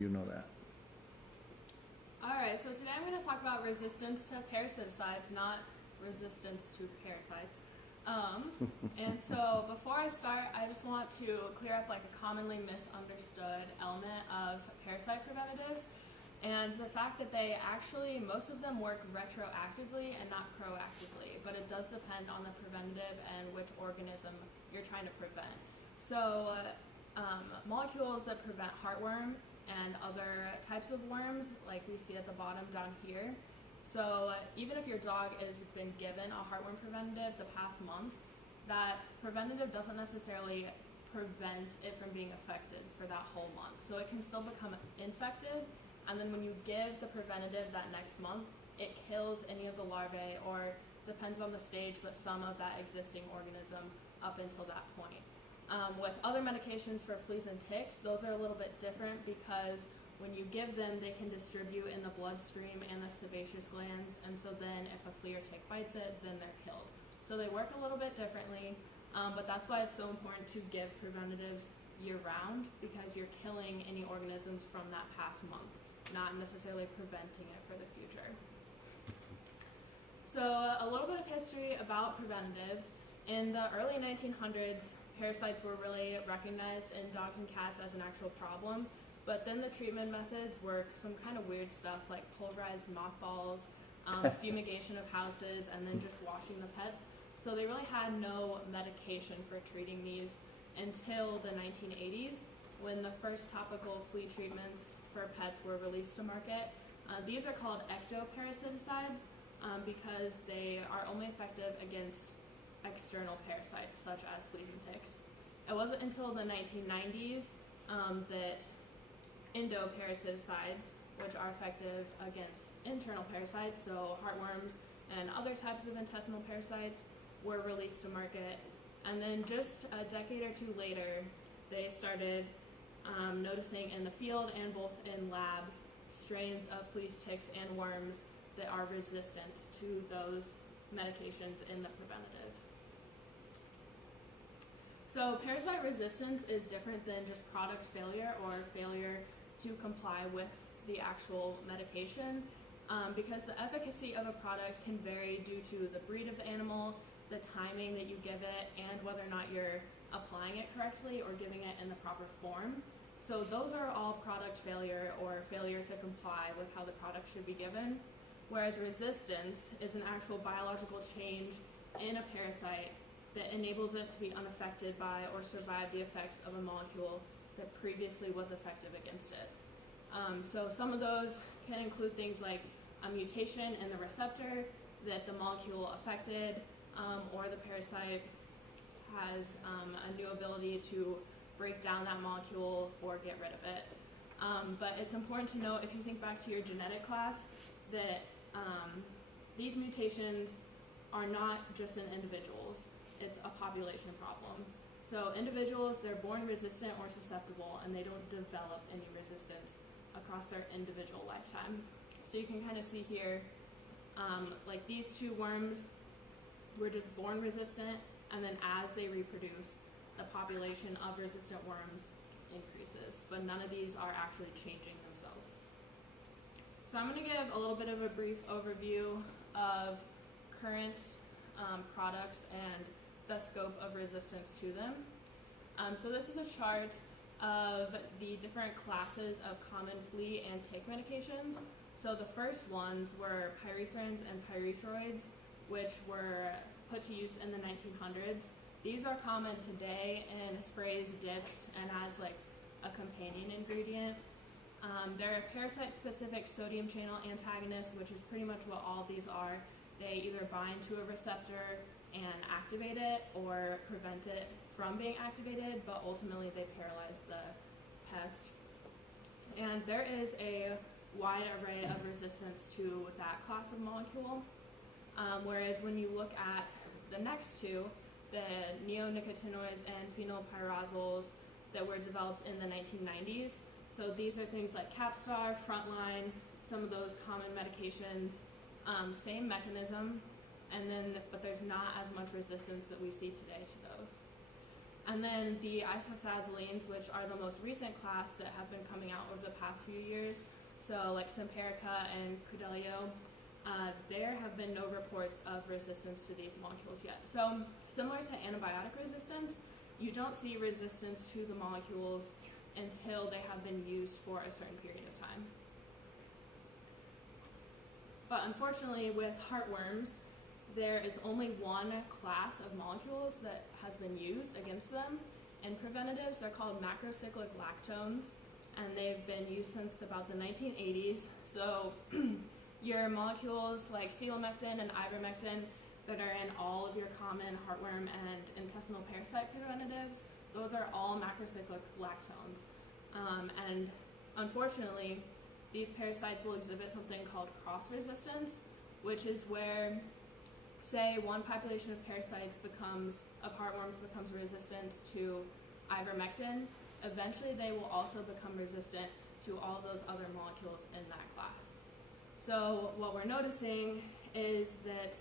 You know that. Alright, so today I'm going to talk about resistance to parasiticides, not resistance to parasites. And so before I start, I just want to clear up like a commonly misunderstood element of parasite preventatives, and the fact that they actually, most of them work retroactively and not proactively, but it does depend on the preventative and which organism you're trying to prevent. So molecules that prevent heartworm and other types of worms, like we see at the bottom down here. So even if your dog has been given a heartworm preventative the past month, that preventative doesn't necessarily prevent it from being affected for that whole month. So it can still become infected, and then when you give the preventative that next month, it kills any of the larvae, or depends on the stage, but some of that existing organism up until that point. With other medications for fleas and ticks, those are a little bit different because when you give them, they can distribute in the bloodstream and the sebaceous glands, and so then if a flea or tick bites it, then they're killed. So they work a little bit differently, but that's why it's so important to give preventatives year-round, because you're killing any organisms from that past month, not necessarily preventing it for the future. So a little bit of history about preventatives. In the early 1900s, parasites were really recognized in dogs and cats as an actual problem, but then the treatment methods were some kind of weird stuff like pulverized mothballs, fumigation of houses, and then just washing the pets. So they really had no medication for treating these until the 1980s, when the first topical flea treatments for pets were released to market. These are called ectoparasiticides because they are only effective against external parasites such as fleas and ticks. It wasn't until the 1990s that endoparasiticides, which are effective against internal parasites, so heartworms and other types of intestinal parasites, were released to market. And then just a decade or two later, they started noticing in the field and both in labs strains of fleas, ticks, and worms that are resistant to those medications in the preventatives. So parasite resistance is different than just product failure or failure to comply with the actual medication, because the efficacy of a product can vary due to the breed of the animal, the timing that you give it, and whether or not you're applying it correctly or giving it in the proper form. So those are all product failure or failure to comply with how the product should be given, whereas resistance is an actual biological change in a parasite that enables it to be unaffected by or survive the effects of a molecule that previously was effective against it. So some of those can include things like a mutation in the receptor that the molecule affected, or the parasite has a new ability to break down that molecule or get rid of it. But it's important to note, if you think back to your genetic class, that these mutations are not just in individuals. It's a population problem. So individuals, they're born resistant or susceptible, and they don't develop any resistance across their individual lifetime. So you can kind of see here, like these two worms were just born resistant, and then as they reproduce, the population of resistant worms increases, but none of these are actually changing themselves. So I'm going to give a little bit of a brief overview of current products and the scope of resistance to them. So this is a chart of the different classes of common flea and tick medications. So the first ones were pyrethrins and pyrethroids, which were put to use in the 1900s. These are common today in sprays, dips, and as like a companion ingredient. They're parasite-specific sodium channel antagonists, which is pretty much what all these are. They either bind to a receptor and activate it or prevent it from being activated, but ultimately they paralyze the pest. And there is a wide array of resistance to that class of molecule, whereas when you look at the next two, the neonicotinoids and phenylpyrazoles that were developed in the 1990s, so these are things like Capstar, Frontline, some of those common medications, same mechanism, but there's not as much resistance that we see today to those. And then the isoxazolines, which are the most recent class that have been coming out over the past few years, so like Simparica and Credelio, there have been no reports of resistance to these molecules yet. So similar to antibiotic resistance, you don't see resistance to the molecules until they have been used for a certain period of time. But unfortunately, with heartworms, there is only one class of molecules that has been used against them. In preventatives, they're called macrocyclic lactones, and they've been used since about the 1980s. So your molecules like colamectin and ivermectin that are in all of your common heartworm and intestinal parasite preventatives, those are all macrocyclic lactones. And unfortunately, these parasites will exhibit something called cross-resistance, which is where, say, one population of parasites of heartworms becomes resistant to ivermectin, eventually they will also become resistant to all those other molecules in that class. So what we're noticing is that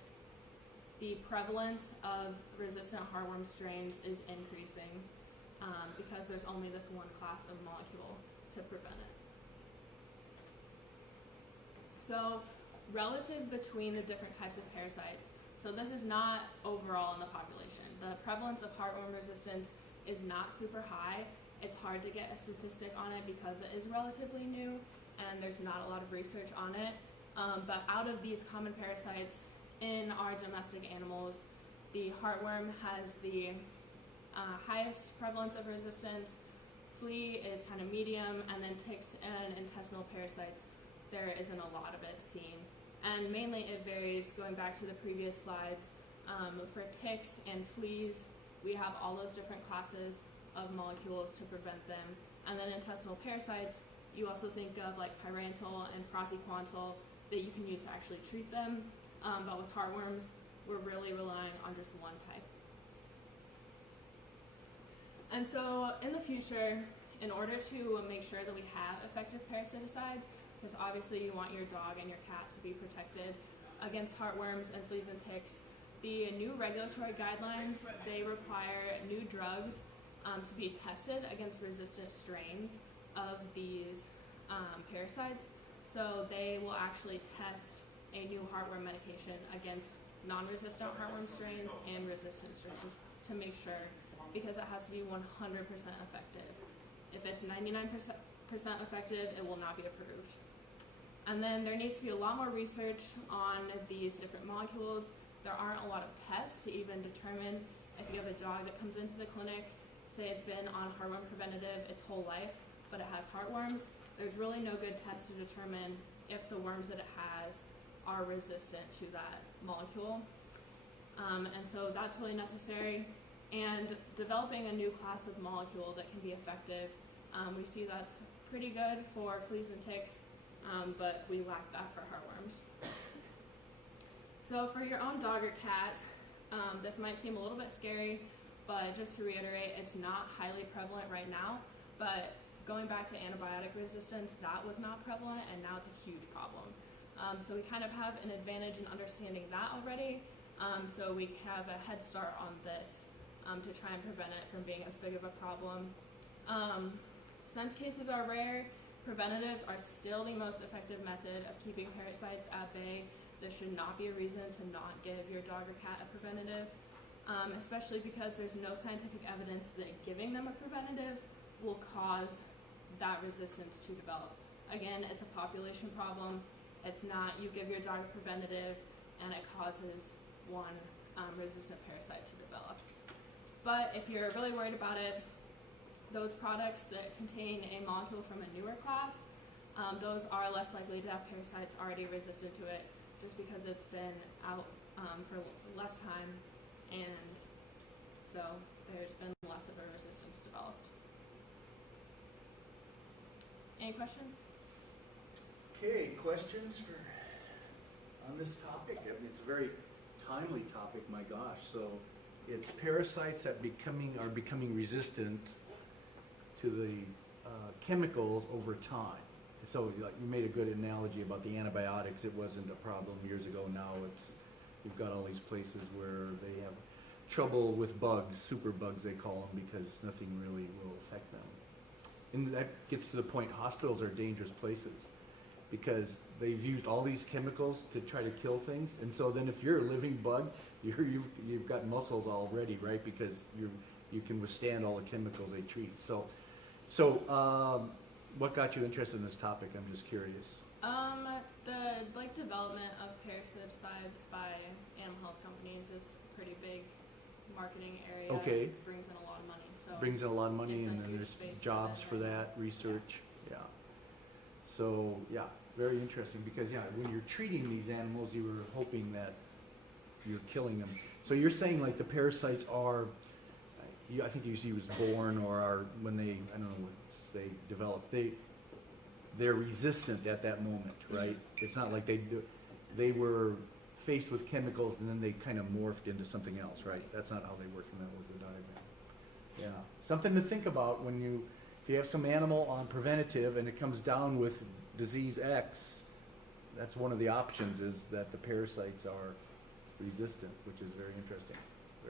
the prevalence of resistant heartworm strains is increasing because there's only this one class of molecule to prevent it. So relative between the different types of parasites, so this is not overall in the population. The prevalence of heartworm resistance is not super high. It's hard to get a statistic on it because it is relatively new and there's not a lot of research on it. But out of these common parasites in our domestic animals, the heartworm has the highest prevalence of resistance. Flea is kind of medium, and then ticks and intestinal parasites, there isn't a lot of it seen. And mainly it varies, going back to the previous slides. For ticks and fleas, we have all those different classes of molecules to prevent them. And then intestinal parasites, you also think of like pyrantel and praziquantel that you can use to actually treat them. But with heartworms, we're really relying on just one type. And so in the future, in order to make sure that we have effective parasiticides, because obviously you want your dog and your cat to be protected against heartworms and fleas and ticks, the new regulatory guidelines, they require new drugs to be tested against resistant strains of these parasites. So they will actually test a new heartworm medication against non-resistant heartworm strains and resistant strains to make sure, because it has to be 100% effective. If it's 99% effective, it will not be approved. And then there needs to be a lot more research on these different molecules. There aren't a lot of tests to even determine if you have a dog that comes into the clinic, say it's been on heartworm preventative its whole life, but it has heartworms. There's really no good test to determine if the worms that it has are resistant to that molecule. And so that's really necessary. And developing a new class of molecule that can be effective, we see that's pretty good for fleas and ticks, but we lack that for heartworms. So for your own dog or cat, this might seem a little bit scary, but just to reiterate, it's not highly prevalent right now, but going back to antibiotic resistance, that was not prevalent, and now it's a huge problem. So we kind of have an advantage in understanding that already, so we have a head start on this to try and prevent it from being as big of a problem. Since cases are rare, preventatives are still the most effective method of keeping parasites at bay. There should not be a reason to not give your dog or cat a preventative, especially because there's no scientific evidence that giving them a preventative will cause that resistance to develop. Again, it's a population problem. It's not you give your dog a preventative and it causes one resistant parasite to develop. But if you're really worried about it, those products that contain a molecule from a newer class, those are less likely to have parasites already resistant to it, just because it's been out for less time, and so there's been less of a resistance developed. Any questions? Okay, questions on this topic? I mean, it's a very timely topic, my gosh. So it's parasites that are becoming resistant to the chemicals over time. So you made a good analogy about the antibiotics. It wasn't a problem years ago. Now you've got all these places where they have. trouble with bugs, super bugs they call them, because nothing really will affect them. And that gets to the point, hospitals are dangerous places because they've used all these chemicals to try to kill things. And so then if you're a living bug, you've got muscles already, right? Because you can withstand all the chemicals they treat. So what got you interested in this topic? I'm just curious. The development of parasiticides by animal health companies is a pretty big marketing area. Okay. It brings in a lot of money. So Brings in a lot of money, it's a and then huge there's space for jobs them for right that, research. Yeah. So yeah, very interesting, because when you're treating these animals, you were hoping that you're killing them. So you're saying like the parasites are, I think you was born, or are when they, I don't know, they develop, they're resistant at that moment, right? It's not like they were faced with chemicals and then they kind of morphed into something else, right? That's not how they work, and that was the diagram. Yeah, something to think about if you have some animal on preventative and it comes down with disease X, that's one of the options, is that the parasites are resistant, which is very interesting.